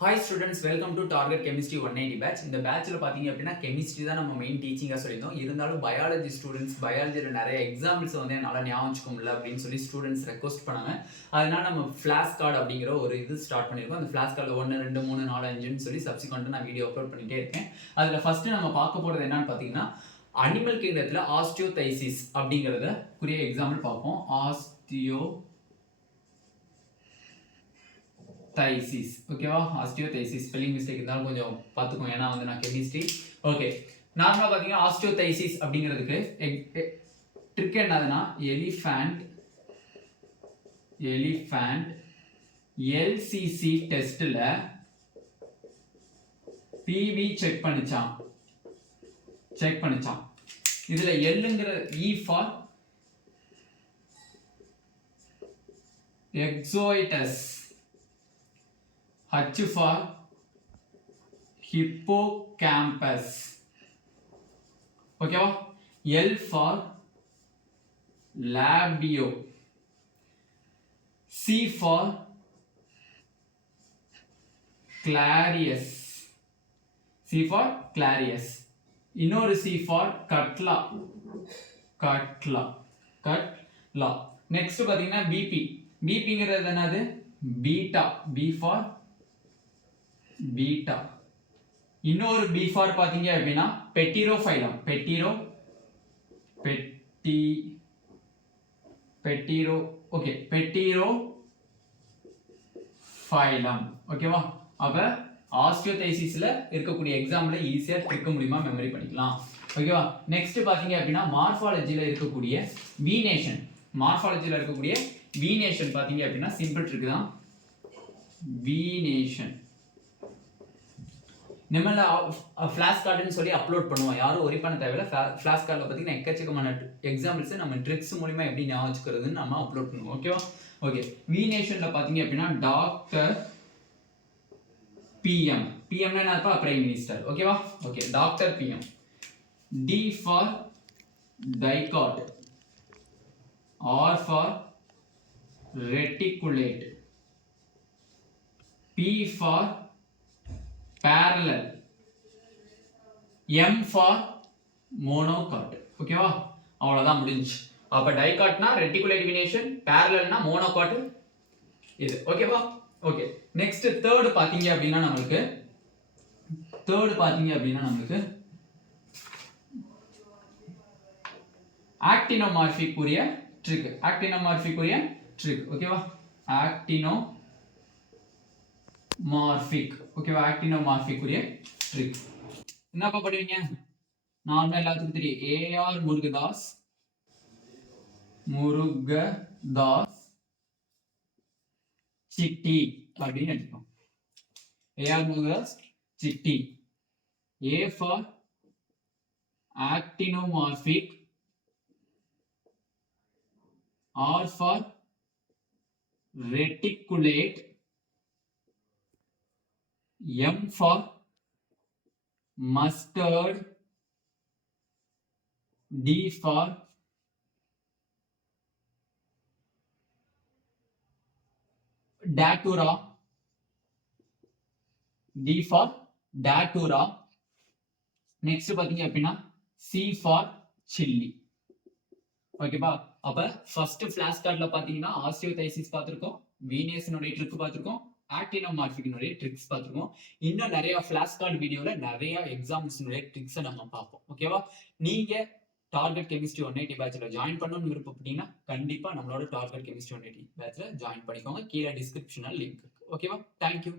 Hi students, welcome to Target Chemistry 180 batch. இந்த பேட்ச்ல பாத்தீங்க அப்படினா கெமிஸ்ட்ரி தான் நம்ம மெயின் டீச்சிங்கா சொல்லிருந்தோம். இருந்தாலும் பயாலஜி ஸ்டூடண்ட்ஸ் பயாலஜில நிறைய எக்ஸாம்பிள்ஸ் வந்து என்னால ஞாபகம் வச்சுக்க முடியல அப்படினு சொல்லி ஸ்டூடண்ட்ஸ் ரெக்வெஸ்ட் பண்ணாங்க. அதனால நம்ம FlashCard அப்படிங்கற ஒரு இது ஸ்டார்ட் பண்ணிருக்கோம். அந்த FlashCardல 1 2 3 4 5 னு சொல்லி சப்சிக்வென்ட்டா நான் வீடியோ அப்லோட் பண்ணிட்டே இருக்கேன். அதுல ஃபர்ஸ்ட் நம்ம பார்க்க போறது என்னன்னு பாத்தீங்கன்னா அனிமல் கிங்டத்துல ஆஸ்டியோதைசிஸ் அப்படிங்கறத குறிய எக்ஸாம்பிள் பார்ப்போம். ஆஸ்டியோதைசிஸ் ஓகேவா ஆஸ்டியோதைசிஸ் ஸ்பெல்லிங் மிஸ்டேக் இருந்தாலும் கொஞ்சம் பார்த்துக்கோங்க ஏன்னா வந்து நான் கெமிஸ்ட்ரி ஓகே நார்மலா பாத்தீங்கன்னா ஆஸ்டியோதைசிஸ் அப்படிங்கிறதுக்கு ட்ரிக் என்னதுன்னா எலிஃபண்ட் எல்சிசி டெஸ்ட்ல பிவி செக் பண்ணிச்சான் இதுல எல்லுங்கிற இ for எக்ஸோயிட்டஸ் H for hippocampus. Okay, L for labio. C for clarius. இன்னொரு C for cutla. Next பாத்தீங்கன்னா BP. BPங்கிறது என்னது? Beta. B for beta. இன்னொரு B ஃபார் பாத்தீங்க அப்படின்னா பெட்டிரோஃபைலம். பெட்டிரோஃபைலம். ஓகேவா? அப்ப ஆஸ்டியோதைசிஸ்ல இருக்கக்கூடிய எக்ஸாம்பிளை ஈஸியா ட்ரிக் மூலமா மெமரி பண்ணிக்கலாம். ஓகேவா? நெக்ஸ்ட் பாத்தீங்க அப்படின்னா மார்ஃபாலஜில இருக்கக்கூடிய வீனேஷன். பாத்தீங்க அப்படின்னா சிம்பிள் ட்ரிக் தான். வீனேஷன் நம்மள FlashCardனு சொல்லி அப்லோட் பண்ணுவோம். யாரும் ஒரி பண்ண தேவையில்ல. FlashCardல பாத்தீங்கன்னா எக்கச்சக்கமான எக்ஸாம்பிள்ஸ் நம்ம ட்ரிக்ஸ் மூலமா எப்படி ஞாபகம் வச்சுக்கிறதுன்னு நம்ம அப்லோட் பண்ணுவோம். ஓகேவா? ஓகே. வீனேஷன்ல பாத்தீங்க அப்படின்னா டாக்டர் PM. PMனா என்னப்பா? Prime minister. ஓகேவா? Okay. Doctor PM. D for dicot. R for reticulate. P for parallel. M for monocot. ஓகேவா? அவ்வளவுதான் முடிஞ்சு. அப்ப டைகாட்னா ரெட்டிகுலேட்டிவினேஷன், parallelனா monocot இது. ஓகேவா? ஓகே. நெக்ஸ்ட் தேர்ட் பாத்தீங்க அப்படினா நமக்கு ஆக்டினோமார்பிக் உரிய ட்ரிக். ஓகேவா? ஆக்டினோமார்பிக் உரிய ட்ரிக். என்னப்பா பண்ணுவீங்க? நார்மலா எல்லாத்துக்கும் தெரியும். AR முருகதாஸ் சிட்டி அப்படின்னு எடுத்துக்கோம். AR Murugadoss city. A for actinomorphic, R for reticulate, M for mustard, D for datura, next பாத்தீங்க அப்படின்னா C for chilli. ஓகேப்பா? அப்ப ஃபர்ஸ்ட் FlashCardல பாத்தீங்கன்னா ஆஸ்டியோதைசிஸ் பார்த்திருக்கோம், வீனேஷனுடைய ட்ரிக் பார்த்திருக்கோம், ஆக்டினோமார்பிக்னுடைய ட்ரிக்ஸ் பார்த்திருக்கோம். இன்னும் நிறைய FlashCard வீடியோல நிறைய எக்ஸாம்பிள்ஸ்னுடைய ட்ரிக்ஸை நம்ம பார்ப்போம். ஓகேவா? நீங்க டார்கெட் கெமிஸ்ட்ரி 180 பேட்ச்ல ஜாயின் பண்ணணும்னு விருப்பப்பட்டீங்கன்னா கண்டிப்பா நம்மளோட டார்கெட் கெமிஸ்ட்ரி 180 பேட்ச்ல ஜாயின் பண்ணிக்கோங்க. கீழே டிஸ்கிரிப்ஷன்ல லிங்க் இருக்கு. ஓகேவா? தேங்க்யூ.